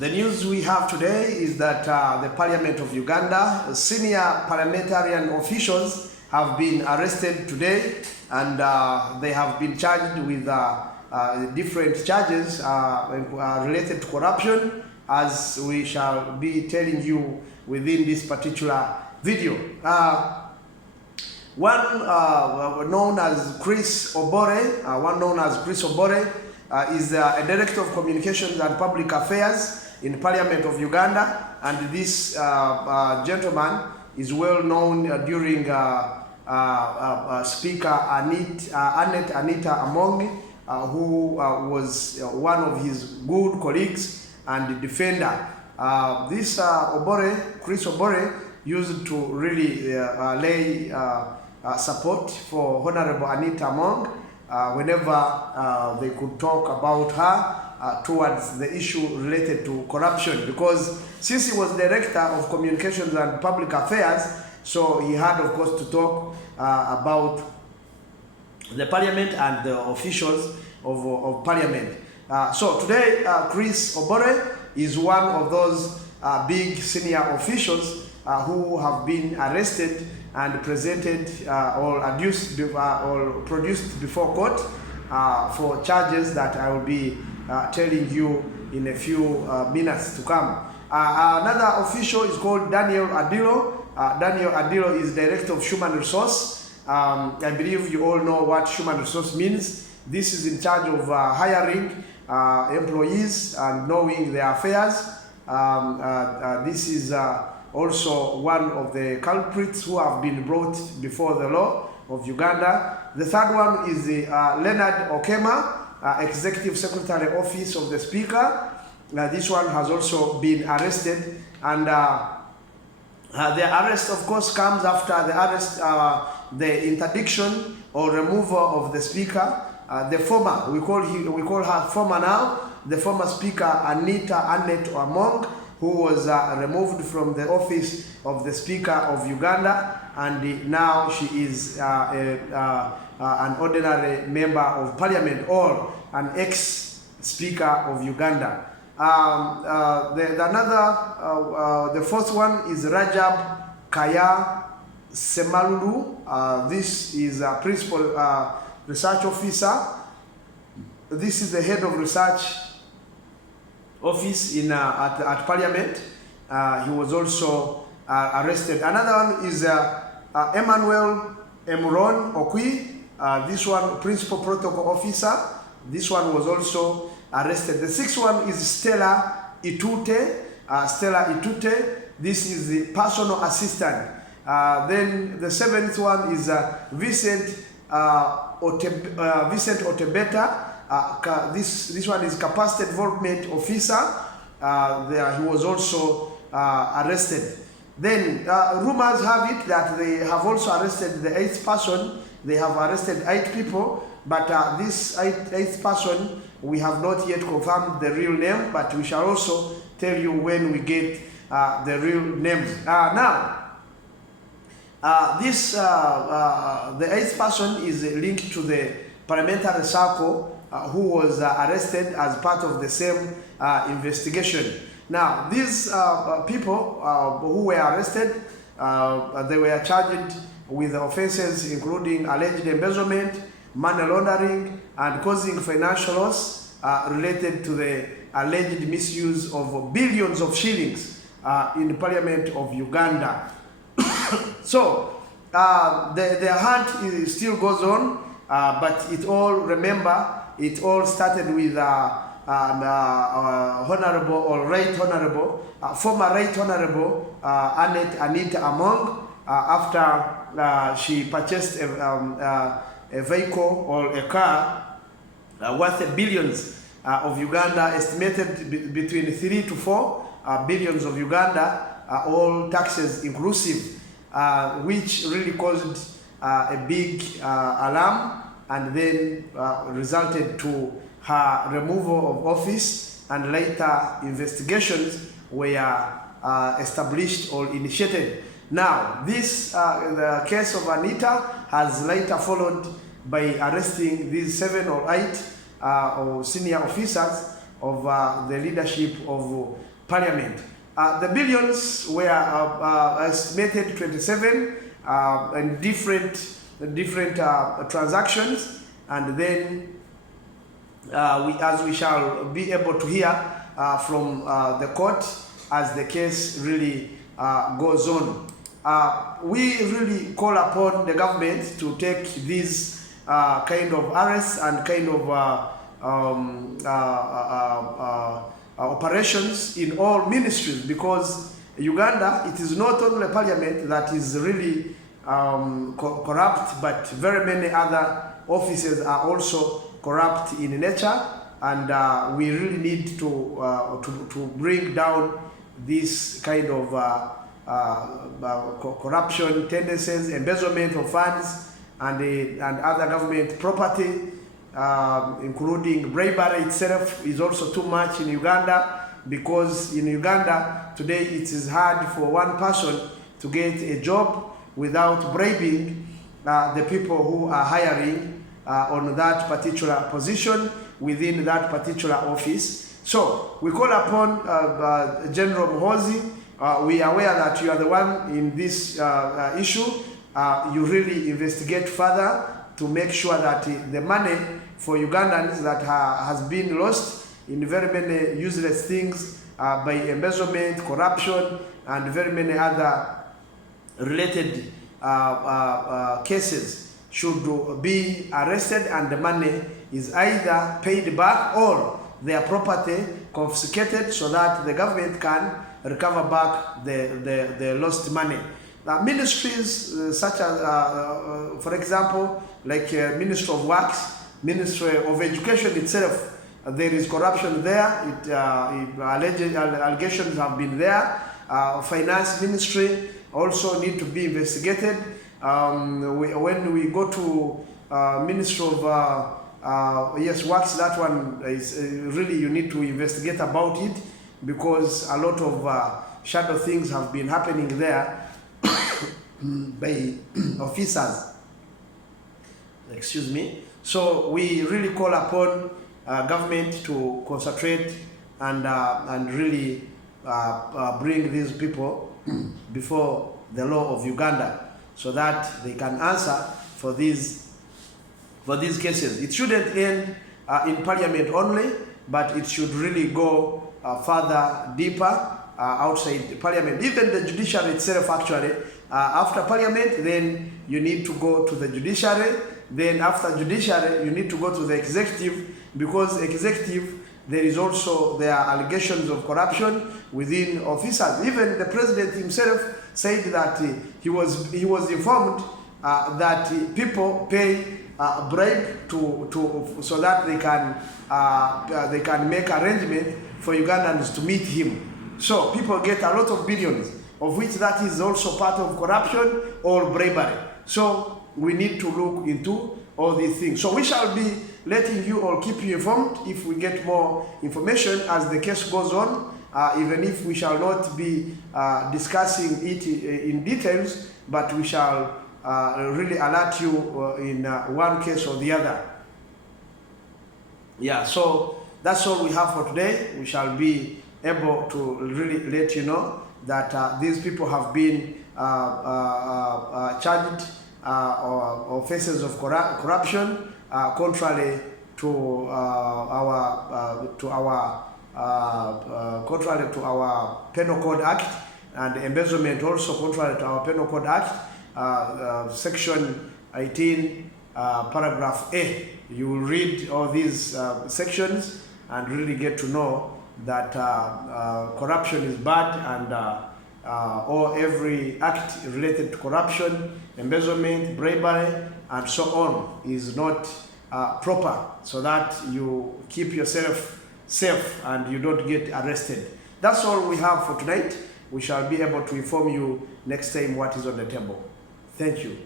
The news we have today is that the Parliament of Uganda, senior parliamentarian officials have been arrested today, and they have been charged with different charges related to corruption, as we shall be telling you within this particular video. One known as Chris Obore, is a Director of Communications and Public Affairs in Parliament of Uganda, and this gentleman is well known during Speaker Anita Among, who was one of his good colleagues and defender. This Chris Obore, used to really lay support for Honorable Anita Among whenever they could talk about her towards the issue related to corruption, because since he was Director of Communications and Public Affairs, so he had of course to talk about the Parliament and the officials of Parliament. So today Chris Obore is one of those big senior officials who have been arrested and presented or produced before court for charges that I will be telling you in a few minutes to come. Another official is called Daniel Adilo. Daniel Adilo is Director of Human Resource. I believe you all know what human resource means. This is in charge of hiring employees and knowing their affairs. This is also one of the culprits who have been brought before the law of Uganda. The third one is Leonard Okema, Executive Secretary Office of the Speaker. This one has also been arrested, and the arrest of course comes after the interdiction or removal of the Speaker. The former, we call her former now, the former Speaker Anita Among, who was removed from the office of the Speaker of Uganda, and now she is an ordinary member of Parliament or an ex-Speaker of Uganda. The fourth one is Rajab Kaya Semalulu. This is a Principal Research Officer. This is the Head of Research Office at Parliament. He was also arrested. Another one is Emmanuel Emron Okwi. This one, Principal Protocol Officer. This one was also arrested. The sixth one is Stella Itute. This is the personal assistant. Then the seventh one is Vincent Otebeta. This one is Capacity Development Officer. He was also arrested. Then rumors have it that they have also arrested the eighth person. They have arrested 8 people, but this eighth person, we have not yet confirmed the real name, but we shall also tell you when we get the real names. The eighth person is linked to the parliamentary circle who was arrested as part of the same investigation. Now, these people who were arrested, they were charged with offenses including alleged embezzlement, money laundering, and causing financial loss related to the alleged misuse of billions of shillings in the Parliament of Uganda. So, the hunt still goes on, but it all started with former Right Honorable Anita Among, after she purchased a vehicle or a car worth billions of Uganda, estimated between 3 to 4 billions of Uganda, all taxes inclusive, which really caused a big alarm, and then resulted to her removal of office, and later investigations were established or initiated. Now, the case of Anita has later followed by arresting these 7 or 8 senior officers of the leadership of Parliament. The billions were estimated 27 and different transactions, and then as we shall be able to hear from the court as the case really goes on. We really call upon the government to take these kind of arrests and kind of operations in all ministries, because Uganda, it is not only Parliament that is really corrupt, but very many other offices are also corrupt in nature, and we really need to bring down this kind of corruption tendencies, embezzlement of funds, and other government property, including bribery itself is also too much in Uganda, because in Uganda today it is hard for one person to get a job without bribing the people who are hiring on that particular position within that particular office. So we call upon General Muhoozi. We are aware that you are the one in this issue. You really investigate further to make sure that the money for Ugandans that has been lost in very many useless things by embezzlement, corruption, and very many other related cases should be arrested, and the money is either paid back or their property confiscated so that the government can recover back the lost money. Ministries such as, for example, like Ministry of Works, Ministry of Education itself, there is corruption there. Allegations have been there. Finance Ministry also need to be investigated. When we go to Ministry of Works, that one is really, you need to investigate about it, because a lot of shadow things have been happening there by officers. Excuse me. So we really call upon government to concentrate and really bring these people before the law of Uganda, so that they can answer for these cases. It shouldn't end in Parliament only, but it should really go further, deeper, outside Parliament. Even the judiciary itself, actually, after Parliament, then you need to go to the judiciary. Then after judiciary, you need to go to the executive, because executive, there is also there are allegations of corruption within officers. Even the president himself said that he was informed that people pay bribe so that they can make arrangement for Ugandans to meet him. So people get a lot of billions, of which that is also part of corruption or bribery. So we need to look into all these things. So we shall be letting you all, keep you informed if we get more information as the case goes on, even if we shall not be discussing it in details, but we shall really alert you in one case or the other. Yeah, so that's all we have for today. We shall be able to really let you know that these people have been charged offenses of corruption, contrary to our Penal Code Act, and embezzlement also contrary to our Penal Code Act, Section 18, Paragraph A. You will read all these sections and really get to know that corruption is bad, and or every act related to corruption, embezzlement, bribery, and so on is not proper, so that you keep yourself safe and you don't get arrested. That's all we have for tonight. We shall be able to inform you next time what is on the table. Thank you.